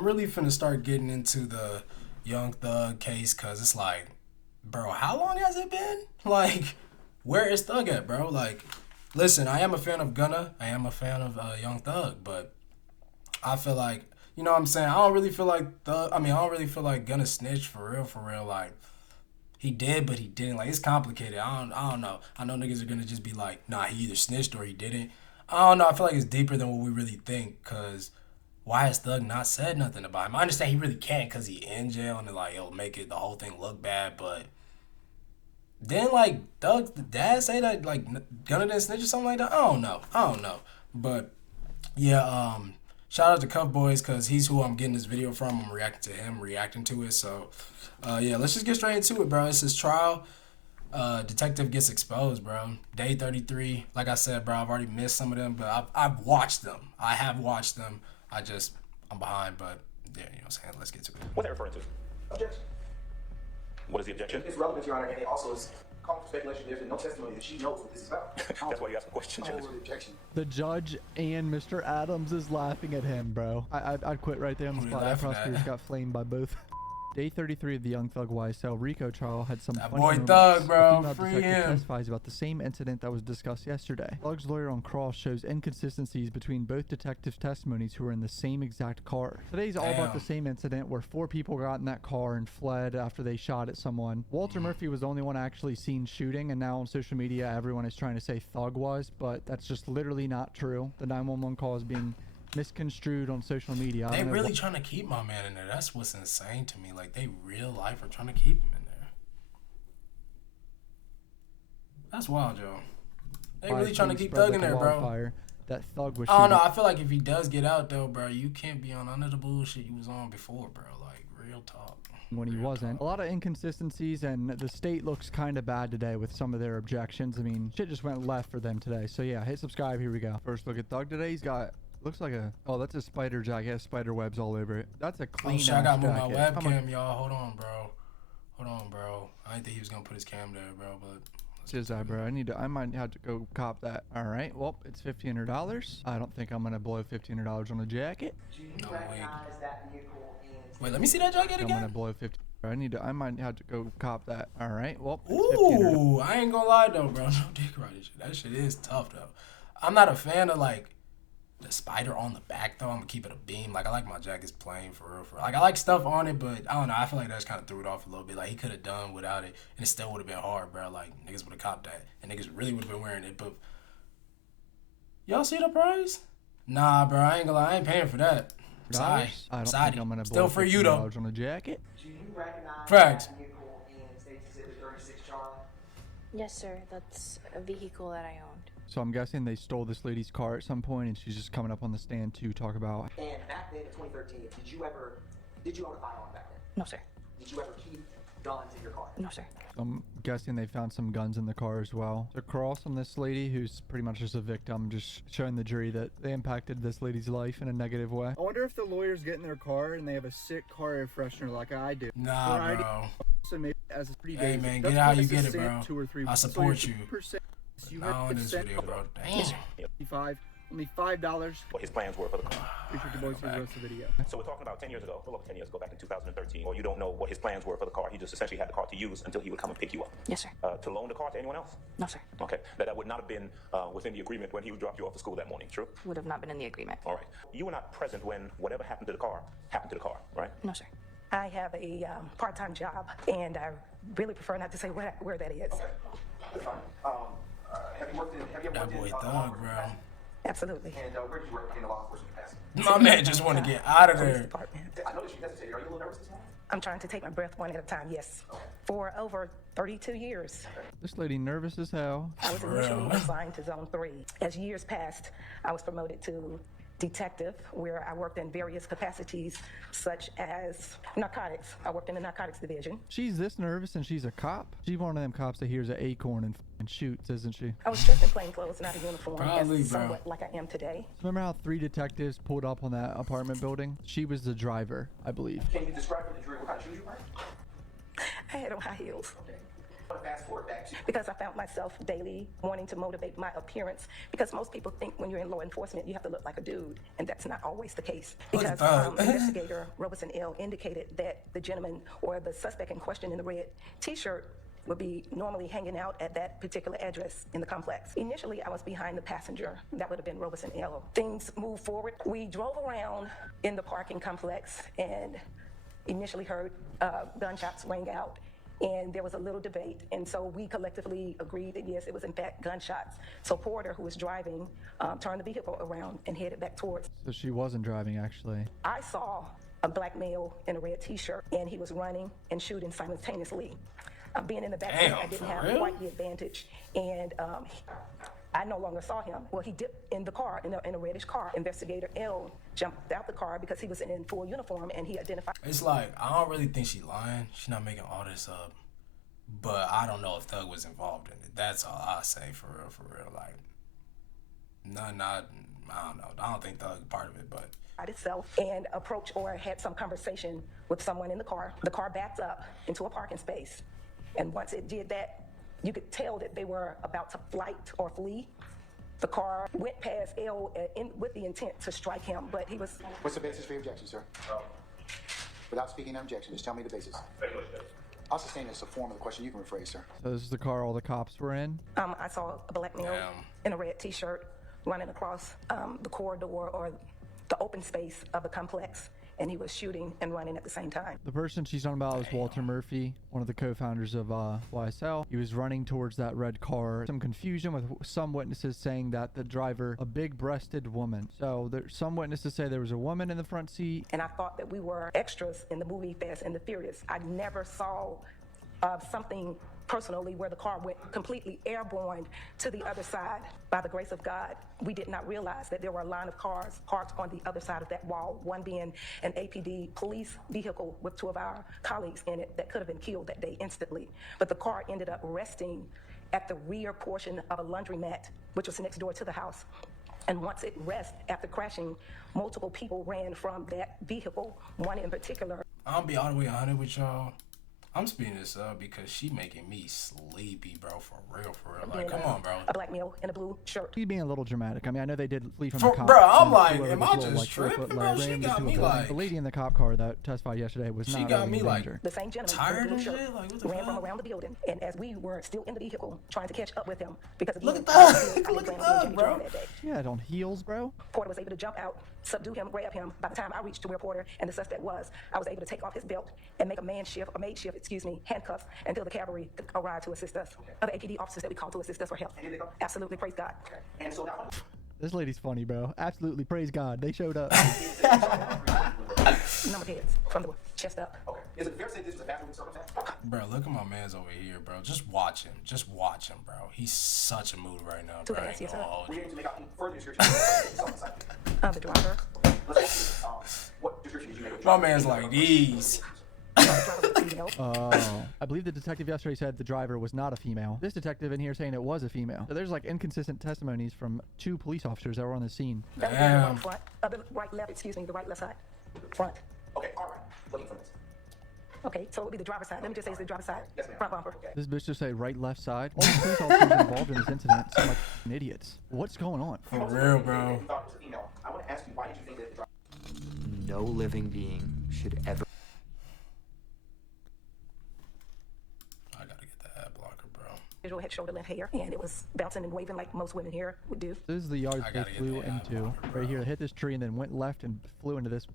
I'm really finna start getting into the Young Thug case, cause it's like, bro, how long has it been? Like, where is Thug at, bro? Like, listen, I am a fan of Gunna. I am a fan of Young Thug, but I feel like, you know what I'm saying? I don't really feel like I don't really feel like Gunna snitched for real. Like, he did, but he didn't. Like, it's complicated. I don't know. I know niggas are gonna just be like, nah, he either snitched or he didn't. I don't know. I feel like it's deeper than what we really think, cause why has Thug not said nothing about him? I understand he really can't because he in jail and like it'll make the whole thing look bad, but then like Thug's the dad say that like Gunna didn't snitch or something like that. I don't know. But yeah, shout out to Cuff Boys because he's who I'm getting this video from. I'm reacting to him, reacting to it. So yeah, let's just get straight into it, bro. It's his trial. Detective gets exposed, bro. Day 33. Like I said, bro, I've already missed some of them, but I've watched them. I have watched them. I'm behind, but yeah, you know what I'm saying? Let's get to it. What are they referring to? Objection. What is the objection? It's relevant, Your Honor, and it also is calling for speculation. There's been no testimony that she knows what this is about. That's why you asked the question, Judge. Objection. The judge and Mr. Adams is laughing at him, bro. I'd quit right there on the spot. That prosecutor's got flamed by both. Day 33 of the Young Thug YSL RICO trial had some that funny boy moments. Thug, bro. The female Free detective him. testifies about the same incident that was discussed yesterday. Thug's lawyer on cross shows inconsistencies between both detectives' testimonies who were in the same exact car. Today's all about the same incident where 4 people got in that car and fled after they shot at someone. Walter Murphy was the only one actually seen shooting, and now on social media everyone is trying to say Thug was, but that's just literally not true. The 911 call is being misconstrued on social media. They really trying to keep my man in there. That's what's insane to me. Like, they real life are trying to keep him in there. That's wild, Joe. They really trying to keep Thug in there, bro. That Thug was I don't know. I feel like if he does get out, though, bro, you can't be on none of the bullshit you was on before, bro. Like, real talk. When he wasn't. A lot of inconsistencies, and the state looks kind of bad today with some of their objections. I mean, shit just went left for them today. So, yeah, hit subscribe. Here we go. First look at Thug today. He's got... looks like a... oh, that's a spider jacket. It has spider webs all over it. That's a clean shit, I gotta move my jacket. webcam, y'all. Hold on, bro. I didn't think he was gonna put his cam there, bro, but... Is that, bro? I might have to go cop that. All right. Well, it's $1,500. I don't think I'm gonna blow $1,500 on a jacket. No, wait, let me see that jacket again. I'm gonna blow 50. I might have to go cop that. All right. Well, it's ooh, I ain't gonna lie though, bro. No dick riding shit. That shit is tough though. I'm not a fan of like the spider on the back though. I'm gonna keep it a beam. Like, I like my jackets plain for real. Like, I like stuff on it, but I don't know. I feel like that's kind of threw it off a little bit. Like, he could have done without it, and it still would have been hard, bro. Like, niggas would have copped that, and niggas really would have been wearing it. But y'all see the price? Nah, bro. I ain't gonna lie. I ain't paying for that. Sorry. I don't think I'm gonna still blow for you though. On a jacket. Do you recognize Facts. that vehicle in States Exhibit 36, Charlie? Yes, sir. That's a vehicle that I owned. So I'm guessing they stole this lady's car at some point, and she's just coming up on the stand to talk about. And back then in 2013, did you own a firearm back then? No, sir. Did you ever keep guns in your car? No, sir. I'm guessing they found some guns in the car as well. The cross on this lady, who's pretty much just a victim, just showing the jury that they impacted this lady's life in a negative way. I wonder if the lawyers get in their car and they have a sick car air freshener like I do. Nah, bro. So maybe as a 3 days. Hey, man, get how you get it, bro. 2 or 3. I support you. Not on this video, bro. Damn. Only $5. What his plans were for the car. Appreciate the boys for the rest of the video. So we're talking about 10 years ago, a little over 10 years ago, back in 2013. Or you don't know what his plans were for the car. He just essentially had the car to use until he would come and pick you up. Yes, sir. To loan the car to anyone else? No, sir. Okay. That would not have been within the agreement when he dropped you off at school that morning, true? Would have not been in the agreement. All right. You were not present when whatever happened to the car, right? No, sir. I have a part-time job, and I really prefer not to say where that is. Okay. That's fine. Have you ever That worked boy in Thug, bro. Absolutely. And where did you work in the law enforcement capacity? My man just want to get out of Police there. department. I noticed you hesitated. Are you a little nervous this morning? I'm trying to take my breath one at a time, yes. For over 32 years. This lady nervous as hell. I was initially assigned to Zone 3. As years passed, I was promoted to detective, where I worked in various capacities, such as narcotics. I worked in the narcotics division. She's this nervous and she's a cop? She's one of them cops that hears an acorn and shoots, isn't she? I was dressed in plain clothes, not a uniform, Probably, as bro. somewhat like I am today. Remember how 3 detectives pulled up on that apartment building? She was the driver, I believe. Can you describe for the jury what kind of shoes you wear? I had on high heels. Okay. Fast forward back to Because I found myself daily wanting to motivate my appearance, because most people think when you're in law enforcement you have to look like a dude, and that's not always the case. Because investigator Robeson L. indicated that the gentleman or the suspect in question in the red t-shirt would be normally hanging out at that particular address in the complex. Initially, I was behind the passenger. That would have been Robeson L. Things moved forward. We drove around in the parking complex and initially heard gunshots ring out. And there was a little debate. And so we collectively agreed that yes, it was in fact gunshots. So Porter, who was driving, turned the vehicle around and headed back towards. So she wasn't driving, actually. I saw a black male in a red t-shirt, and he was running and shooting simultaneously. Being in the back seat, I didn't have quite the advantage, and I no longer saw him. Well, he dipped in the car, in a reddish car. Investigator L jumped out the car because he was in full uniform, and he identified. It's like, I don't really think she's lying. She's not making all this up. But I don't know if Thug was involved in it. That's all I say, for real. Like, I don't know. I don't think Thug part of it, but. Itself and approached or had some conversation with someone in the car. The car backed up into a parking space. And once it did that, you could tell that they were about to flight or flee. The car went past L with the intent to strike him, but he was... What's the basis for your objection, sir? Without speaking an objection, just tell me the basis. I'll sustain this as a form of the question you can rephrase, sir. So this is the car all the cops were in? I saw a black male in a red t-shirt running across the corridor or the open space of the complex, and he was shooting and running at the same time. The person she's talking about is Walter Murphy, one of the co-founders of YSL. He was running towards that red car. Some confusion with some witnesses saying that the driver, a big-breasted woman. So some witnesses say there was a woman in the front seat. And I thought that we were extras in the movie Fast and the Furious. I never saw something personally where the car went completely airborne to the other side. By the grace of God, we did not realize that there were a line of cars parked on the other side of that wall, one being an APD police vehicle with two of our colleagues in it that could have been killed that day instantly. But the car ended up resting at the rear portion of a laundromat, which was next door to the house. And once it rested, after crashing, multiple people ran from that vehicle, one in particular. I'll be all the way 100 with y'all. I'm speeding this up because she making me sleepy, bro, for real. Like, come on, bro. A black male in a blue shirt. He's being a little dramatic. I mean, I know they did flee from the cops. Bro, I'm like, am I just tripping, bro? She got me like... The lady in the cop car that testified yesterday was not She got me like... The same gentleman tired in and the blue shit? shirt Like, what the ran fuck? from around the building, and as we were still in the vehicle trying to catch up with him, because Look at that! Look at that, bro. That day. Yeah, it on heels, bro. Porter was able to jump out, subdue him, grab him. By the time I reached to where Porter and the suspect was, I was able to take off his belt and make a maid shift, handcuff, until the cavalry arrived to assist us. Other APD officers that we called to assist us for help. Absolutely, praise God. and so now This lady's funny, bro. Absolutely, praise God. They showed up. Number heads from the chest up. okay. Is it fair to say this was a fast-moving circumstance? Bro, look at my man's over here, bro. Just watch him, bro. He's such a mood right now, Two bro. I hands, ain't yes, gonna sir. hold Were you you. able to make out any further description of The driver. Let's ask you, what description did you make of the My driver? man's like, these. The driver was female. Oh. I believe the detective yesterday said the driver was not a female. This detective in here saying it was a female. So there's like inconsistent testimonies from two police officers that were on the scene. That was the Damn. one front. The right left side. Front. Okay, all right. Looking for this. Okay, so it would be the driver's side. Let me just say it's the driver's side. Yes, ma'am. Front bumper. Okay. This bitch just say right, left side. All the police officers involved in this incident seem like idiots. What's going on? For real, bro. You thought it was a female. I want to ask you, why did you think that the driver... No living being should ever. I gotta get the ad blocker, bro. Visual had shoulder length hair, and it was bouncing and waving like most women here would do. This is the yard I they gotta get flew the ad into. blocker, bro. Right here. They hit this tree and then went left and flew into this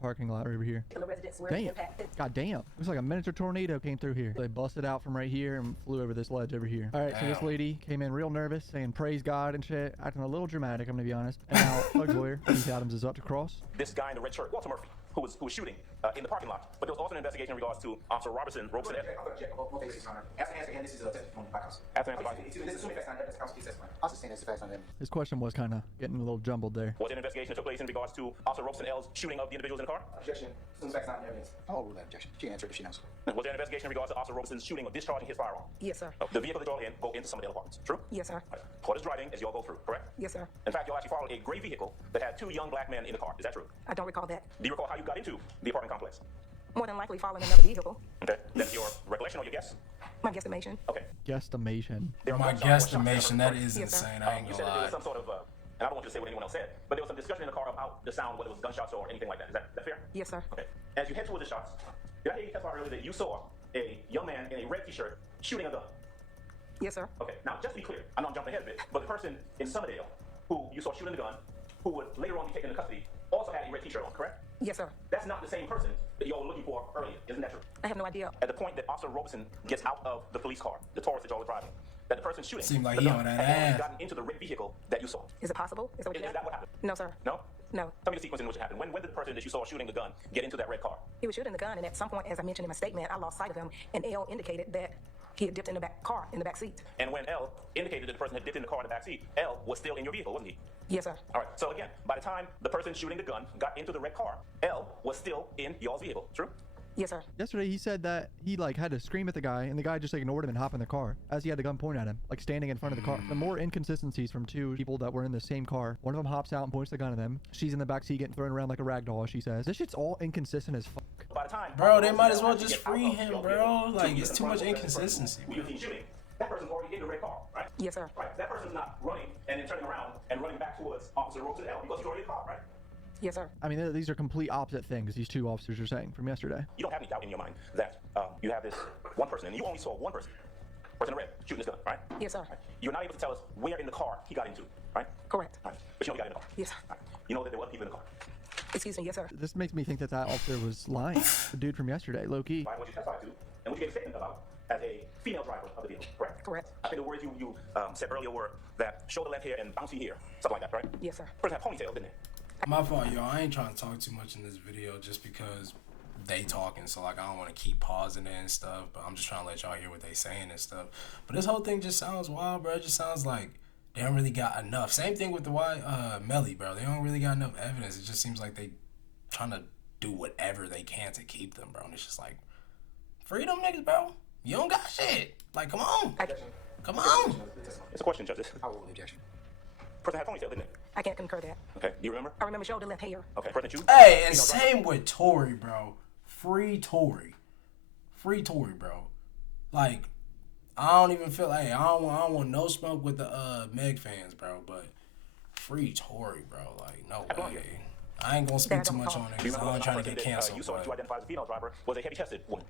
parking lot over here. The residents were Damn. impacted. God damn. Looks like a miniature tornado came through here. They busted out from right here and flew over this ledge over here. All right, so this Damn. lady came in real nervous, saying praise God and shit, acting a little dramatic, I'm gonna be honest. And now Thug's lawyer, Keith Adams, is up to cross. This guy in the red shirt, Walter Murphy, who was shooting in the parking lot. But there was also an investigation in regards to Officer Robertson. I'm going to check both bases, Your Honor. After answer again, this is a testimony by counsel. After answer by- This is assuming facts on evidence, counsel case testimony. I'll sustain this facts on evidence. His question was kind of getting a little jumbled there. Was an investigation that took place in regards to Officer Roberson L's shooting of the individuals in the car? Objection. Assume facts on evidence. I'll rule that objection. She answered if she knows. Was there an investigation in regards to Officer Roberson's shooting or discharging his firearm? Yes, sir. The vehicle that y'all in go into some of the other apartments. True? Yes, sir. Right. Porter's driving as y'all go through, correct? Yes, sir. In fact, y'all actually followed a gray vehicle that had two young black men in the car. Is that true? I don't recall that. Do you recall how you got into the apartment complex? More than likely following another vehicle. Okay. That's your recollection or your guess? My guesstimation. Okay. Guesstimation. My guesstimation, that is insane. I ain't You gonna said that there lie. was some sort of, and I don't want you to say what anyone else said, but there was some discussion in the car about the sound, whether it was gunshots or anything like that. Is that fair? Yes, sir. Okay. As you head towards the shots, did I hear you testify earlier that you saw a young man in a red t-shirt shooting a gun? Yes, sir. Okay. Now, just to be clear, I know I'm jumping ahead a bit, but the person in Summerdale who you saw shooting the gun, who would later on be taken into custody, also had a red t-shirt on, correct? Yes, sir. That's not the same person that y'all were looking for earlier. Isn't that true? I have no idea. At the point that Officer Robeson gets out of the police car, the Taurus that y'all were driving, that the person shooting Seemed like the he gun on that had already ass. gotten into the red vehicle that you saw. Is it possible? Is that what Is you that what happened? No, sir. No? No. Tell me the sequence in which it happened. When did the person that you saw shooting the gun get into that red car? He was shooting the gun, and at some point, as I mentioned in my statement, I lost sight of him, and L indicated that he had dipped in the back car, in the back seat. And when L indicated that the person had dipped in the car in the back seat, L was still in your vehicle, wasn't he? Yes, sir. All right. So again, by the time the person shooting the gun got into the red car, L was still in y'all's vehicle. True? Yes, sir. Yesterday he said that he like had to scream at the guy and the guy just ignored him and hopped in the car as he had the gun pointed at him, like standing in front of the car. The more inconsistencies from two people that were in the same car. One of them hops out and points the gun at them. She's in the back seat getting thrown around like a rag doll, as she says. This shit's all inconsistent as fuck. By the time, Bro, they might as well just free him, bro. Like, it's too much inconsistency. Who you see shooting, that person's already in the red car, right? Yes, sir. Right. That person's not running and then turning around and running back towards Officer Robeson L because he's already in the car, right? Yes, sir. I mean, these are complete opposite things these two officers are saying from yesterday. You don't have any doubt in your mind that you have this one person, and you only saw one person in red, shooting this gun, right? Yes, sir. You're not able to tell us where in the car he got into, right? Correct. Right. But you know he got in the car. Yes, sir. Right. You know that there were other people in the car. Excuse me. Yes, sir. This makes me think that that officer was lying. The dude from yesterday, low-key. By what you testified to, and what you gave a statement about as a female driver of the vehicle, correct? Correct. I think the words you said earlier were that shoulder length hair and bouncy hair, something like that, right? Yes, sir. Person had ponytails, didn't they? My fault, y'all. I ain't trying to talk too much in this video just because they talking. So, like, I don't want to keep pausing it and stuff. But I'm just trying to let y'all hear what they saying and stuff. But this whole thing just sounds wild, bro. It just sounds like they don't really got enough. Same thing with the Melly, bro. They don't really got enough evidence. It just seems like they trying to do whatever they can to keep them, bro. And it's just like, free them niggas, bro. You don't got shit. Like, come on. Come on. It's a question, Justice. I will objection. Person had ponytail, didn't it? I can't concur that. Okay. Do you remember? I remember shoulder length hair. Okay. Person you? Hey, and same with Tory, bro. Free Tory. Free Tory, bro. Like, I don't even feel like, I don't want no smoke with the Meg fans, bro. But free Tory, bro. Like, no way. I ain't gonna speak too much on it because I'm trying to get canceled. You saw that you identified as a female driver was a heavy-chested woman.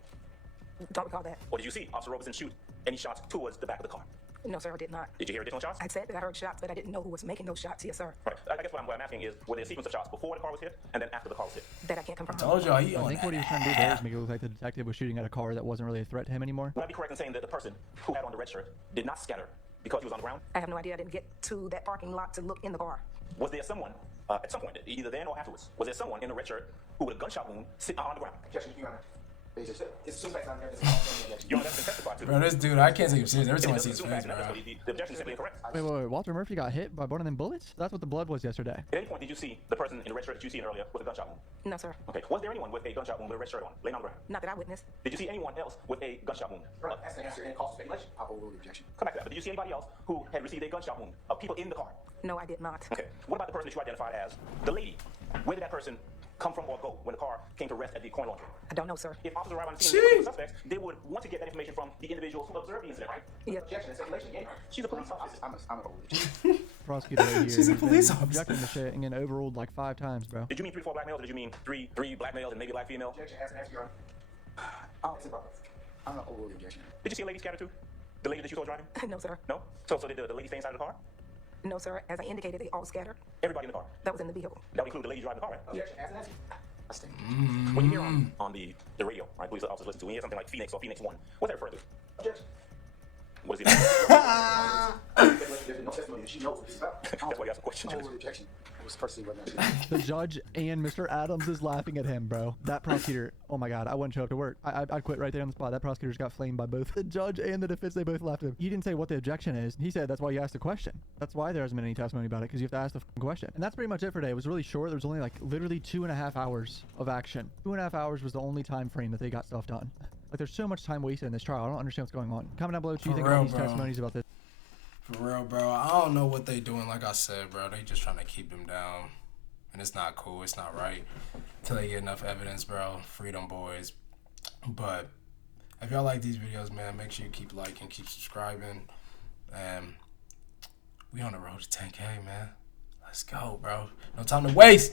Don't recall that. Or did you see Officer Robeson shoot any shots towards the back of the car? No, sir, I did not. Did you hear additional shots? I said that I heard shots, but I didn't know who was making those shots. Yes, sir. Right. I guess what I'm asking is, were there a sequence of shots before the car was hit and then after the car was hit? That I can't confirm. Told y'all he I on think what he was trying to do there is make it look like the detective was shooting at a car that wasn't really a threat to him anymore. Would I be correct in saying that the person who had on the red shirt did not scatter because he was on the ground? I have no idea. I didn't get to that parking lot to look in the car. Was there someone, at some point, either then or afterwards, was there someone in a red shirt who with a gunshot wound sitting on the ground? Objection, Your Honor. Basis. It's two facts on there. It's all objection. Your Honor, that's been testified to. Bro, this dude, I can't take him serious. Every time I It see his doesn't face, assume bro. facts, and the objection is simply incorrect. Wait. Walter Murphy got hit by one of them bullets? That's what the blood was yesterday. At any point, did you see the person in the red shirt that you seen earlier with a gunshot wound? No, sir. Okay. Was there anyone with a gunshot wound with a red shirt on, laying on the ground? Not that I witnessed. Did you see anyone else with a gunshot wound? That's the answer and cause for speculation. I overrule the objection. Come back to that. But did you see anybody else who had received a gunshot wound of people in the car? No, I did not. Okay. What about the person that you identified as the lady? Where did that person come from or go when the car came to rest at the coin laundry? I don't know, sir. If officers arrive on the scene and look for the suspects, they would want to get that information from the individuals who observed the incident, right? Yes. Objection and speculation. Yeah. She's a police officer. I'm an overrule the objection. Prosecutor right here. She's a he's been police officer. objecting to shit and getting overruled like 5 times, bro. Did you mean 3 to 4 black males, or did you mean three black males and maybe a black female? Objection. Ask an answer, Your Honor. I'm going to overrule the objection. Did you see a lady scatter too? The lady that you saw driving? No, sir. No? So did the lady stay inside of the car? No, sir. As I indicated, they all scattered. Everybody in the car? That was in the vehicle. That would include the lady driving the car, right? Objection. Ask an answer. I stand. When you hear on the radio, right, police officers listen to, when you hear something like Phoenix or Phoenix 1, what's that referring to? Objection. What is it? Speculation. There's no testimony that she knows what this is about. That's why you asked a question, I Judge. overrule the objection. It was firstly whether or not The judge and Mr. Adams is laughing at him, bro. That prosecutor, oh my god, I wouldn't show up to work. I'd quit right there on the spot. That prosecutor's got flamed by both the judge and the defense. They both laughed at him. He didn't say what the objection is. He said that's why you asked the question. That's why there hasn't been any testimony about it, because you have to ask the question. And that's pretty much it for today. It was really short. There was only like literally 2.5 hours of action. 2.5 hours was the only time frame that they got stuff done. Like, there's so much time wasted in this trial. I don't understand what's going on. Comment down below what you For think real, about these bro. testimonies about this. For real, bro. I don't know what they doing. Like I said, bro, they just trying to keep him down. And it's not cool. It's not right. Till they get enough evidence, bro. Freedom boys. But If y'all like these videos, man, make sure you keep liking, keep subscribing. And we on the road to 10K, man. Let's go, bro. No time to waste.